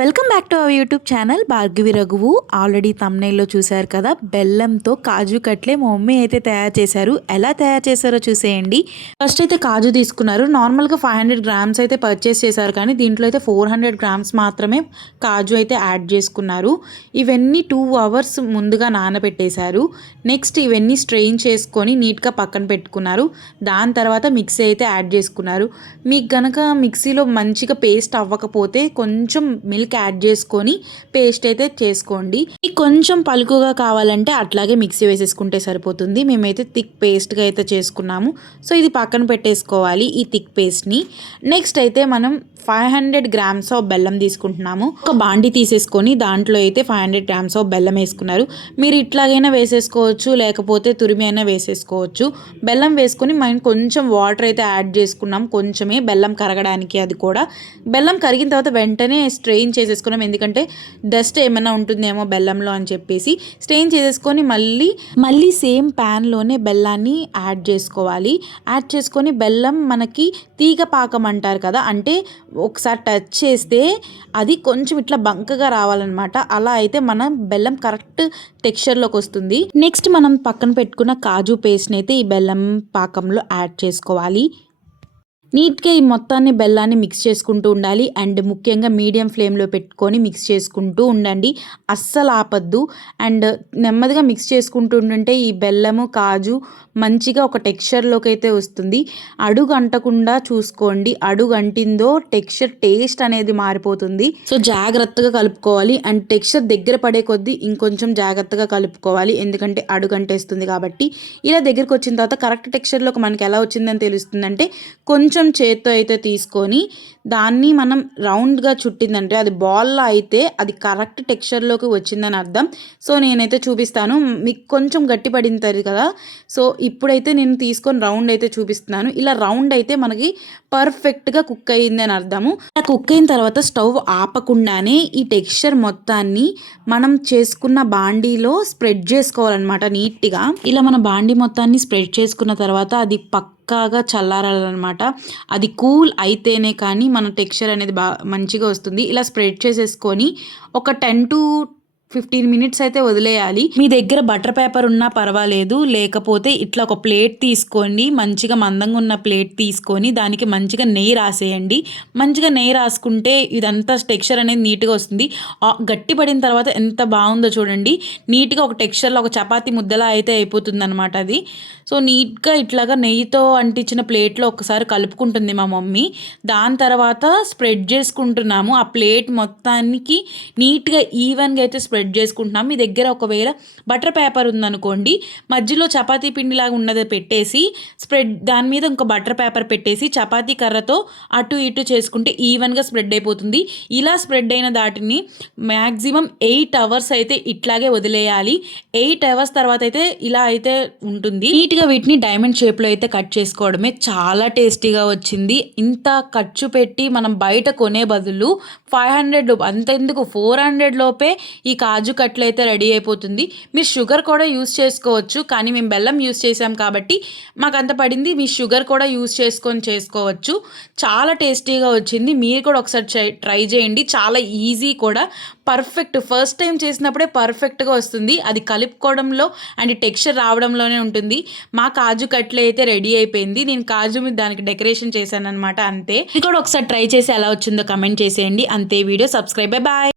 Welcome back to our YouTube channel Bhargavi Raghuvu. Already తమ్నైల్లో చూశారు కదా, బెల్లంతో కాజు కట్లే మా మమ్మీ అయితే తయారు చేశారు. ఎలా తయారు చేశారో చూసేయండి. ఫస్ట్ అయితే కాజు తీసుకున్నారు. నార్మల్గా 500 గ్రామ్స్ అయితే పర్చేస్ చేశారు, కానీ దీంట్లో అయితే 400 గ్రామ్స్ మాత్రమే కాజు అయితే యాడ్ చేసుకున్నారు. ఇవన్నీ 2 అవర్స్ ముందుగా నానబెట్టేశారు. నెక్స్ట్ ఇవన్నీ స్ట్రెయిన్ చేసుకొని నీట్గా పక్కన పెట్టుకున్నారు. దాని తర్వాత మిక్సీ అయితే యాడ్ చేసుకున్నారు. మీకు గనక మిక్సీలో మంచిగా పేస్ట్ అవ్వకపోతే కొంచెం మిల్క్ యాడ్ చేసుకొని పేస్ట్ అయితే చేసుకోండి. కొంచెం పలుకుగా కావాలంటే అట్లాగే మిక్సీ వేసేసుకుంటే సరిపోతుంది. మేమైతే థిక్ పేస్ట్గా అయితే చేసుకున్నాము. సో ఇది పక్కన పెట్టేసుకోవాలి ఈ థిక్ పేస్ట్ని. నెక్స్ట్ అయితే మనం 500 గ్రామ్స్ ఆఫ్ బెల్లం తీసుకుంటున్నాము. ఒక బాండి తీసేసుకొని దాంట్లో అయితే 500 గ్రామ్స్ ఆఫ్ బెల్లం వేసుకున్నారు. మీరు ఇట్లాగైనా వేసేసుకోవచ్చు, లేకపోతే తురిమి అయినా వేసేసుకోవచ్చు. బెల్లం వేసుకొని మనం కొంచెం వాటర్ అయితే యాడ్ చేసుకున్నాం, కొంచెమే బెల్లం కరగడానికి. అది కూడా బెల్లం కరిగిన తర్వాత వెంటనే స్ట్రెయిన్ చేసేసుకున్నాం, ఎందుకంటే డస్ట్ ఏమైనా ఉంటుందేమో బెల్లంలో అని చెప్పేసి స్ట్రెయిన్ చేసేసుకొని మళ్ళీ సేమ్ ప్యాన్లోనే బెల్లాన్ని యాడ్ చేసుకోవాలి. యాడ్ చేసుకొని బెల్లం మనకి తీగ పాకం అంటారు కదా, అంటే ఒకసారి టచ్ చేస్తే అది కొంచెం ఇట్లా బంకగా రావాలన్నమాట. అలా అయితే మన బెల్లం కరెక్ట్ టెక్స్చర్లోకి వస్తుంది. నెక్స్ట్ మనం పక్కన పెట్టుకున్న కాజు పేస్ట్ని అయితే ఈ బెల్లం పాకంలో యాడ్ చేసుకోవాలి. నీట్గా ఈ మొత్తాన్ని బెల్లాన్ని మిక్స్ చేసుకుంటూ ఉండాలి. అండ్ ముఖ్యంగా మీడియం ఫ్లేమ్లో పెట్టుకొని మిక్స్ చేసుకుంటూ ఉండండి, అస్సలు ఆపద్దు. అండ్ నెమ్మదిగా మిక్స్ చేసుకుంటూ ఉంటుంటే ఈ బెల్లము కాజు మంచిగా ఒక టెక్స్చర్లోకి అయితే వస్తుంది. అడుగు అంటకుండా చూసుకోండి, అడుగు అంటిందో టేస్ట్ అనేది మారిపోతుంది. సో జాగ్రత్తగా కలుపుకోవాలి. అండ్ టెక్స్చర్ దగ్గర పడే కొద్దీ ఇంకొంచెం జాగ్రత్తగా కలుపుకోవాలి, ఎందుకంటే అడుగు అంటేస్తుంది కాబట్టి. ఇలా దగ్గరికి వచ్చిన తర్వాత కరెక్ట్ టెక్స్చర్లోకి మనకి ఎలా వచ్చిందని తెలుస్తుందంటే కొంచెం చేత్తో అయితే తీసుకొని దాన్ని మనం రౌండ్గా చుట్టిందంటే అది బాల్లో అయితే అది కరెక్ట్ టెక్స్చర్లోకి వచ్చిందని అర్థం. సో నేనైతే చూపిస్తాను, మీకు కొంచెం గట్టి పడింది కదా. సో ఇప్పుడైతే నేను తీసుకొని రౌండ్ అయితే చూపిస్తున్నాను. ఇలా రౌండ్ అయితే మనకి పర్ఫెక్ట్గా కుక్ అయ్యింది అని అర్థము. ఇలా కుక్ అయిన తర్వాత స్టవ్ ఆపకుండానే ఈ టెక్స్చర్ మొత్తాన్ని మనం చేసుకున్న బాండీలో స్ప్రెడ్ చేసుకోవాలన్నమాట నీట్గా. ఇలా మన బాండీ మొత్తాన్ని స్ప్రెడ్ చేసుకున్న తర్వాత అది పక్కాగా చల్లారాలన్నమాట. అది కూల్ అయితేనే కానీ మన టెక్స్చర్ అనేది మంచిగా వస్తుంది. ఇలా స్ప్రెడ్ చేసేసుకొని ఒక 10 to 15 మినిట్స్ అయితే వదిలేయాలి. మీ దగ్గర బటర్ పేపర్ ఉన్నా పర్వాలేదు, లేకపోతే ఇట్లా ఒక ప్లేట్ తీసుకోండి, మంచిగా మందంగా ఉన్న ప్లేట్ తీసుకొని దానికి మంచిగా నెయ్యి రాసేయండి. మంచిగా నెయ్యి రాసుకుంటే ఇదంతా టెక్స్చర్ అనేది నీట్గా వస్తుంది. గట్టి పడిన తర్వాత ఎంత బాగుందో చూడండి, నీట్గా ఒక టెక్స్చర్లో ఒక చపాతీ ముద్దలా అయితే అయిపోతుంది అనమాట అది. సో నీట్గా ఇట్లాగా నెయ్యితో అంటించిన ప్లేట్లో ఒకసారి కలుపుకుంటుంది మా మమ్మీ. దాని తర్వాత స్ప్రెడ్ చేసుకుంటున్నాము. ఆ ప్లేట్ మొత్తానికి నీట్గా ఈవెన్గా అయితే స్ప్రెడ్ చేసుకుంటున్నాం. మీ దగ్గర ఒకవేళ బటర్ పేపర్ ఉందనుకోండి, మధ్యలో చపాతీ పిండిలాగా ఉన్నది పెట్టేసి దాని మీద ఇంకో బటర్ పేపర్ పెట్టేసి చపాతీ కర్రతో అటు ఇటు చేసుకుంటే ఈవెన్గా స్ప్రెడ్ అయిపోతుంది. ఇలా స్ప్రెడ్ అయిన దాటిని మ్యాక్సిమం 8 అవర్స్ అయితే ఇట్లాగే వదిలేయాలి. 8 అవర్స్ తర్వాత అయితే ఇలా అయితే ఉంటుంది. నీట్గా వీటిని డైమండ్ షేప్లో అయితే కట్ చేసుకోవడమే. చాలా టేస్టీగా వచ్చింది. ఇంత ఖర్చు పెట్టి మనం బయట కొనే బదులు 500 అంతెందుకు 400 లోపే ఈ కాజు కట్లు అయితే రెడీ అయిపోతుంది. మీరు షుగర్ కూడా యూస్ చేసుకోవచ్చు, కానీ మేము బెల్లం యూస్ చేసాం కాబట్టి మాకు అంత పడింది. మీ షుగర్ కూడా యూస్ చేసుకోవచ్చు. చాలా టేస్టీగా వచ్చింది. మీరు కూడా ఒకసారి ట్రై చేయండి. చాలా ఈజీ కూడా, పర్ఫెక్ట్. ఫస్ట్ టైం చేసినప్పుడే పర్ఫెక్ట్గా వస్తుంది. అది కలుపుకోవడంలో అండ్ టెక్స్చర్ రావడంలోనే ఉంటుంది. మా కాజు కట్లే అయితే రెడీ అయిపోయింది. నేను కాజు మీద దానికి డెకరేషన్ చేశాను అనమాట, అంతే. ఇది కూడా ఒకసారి ట్రై చేసి ఎలా వచ్చిందో కమెంట్ చేసేయండి. అంతే వీడియో. సబ్స్క్రైబ్. బాయ్.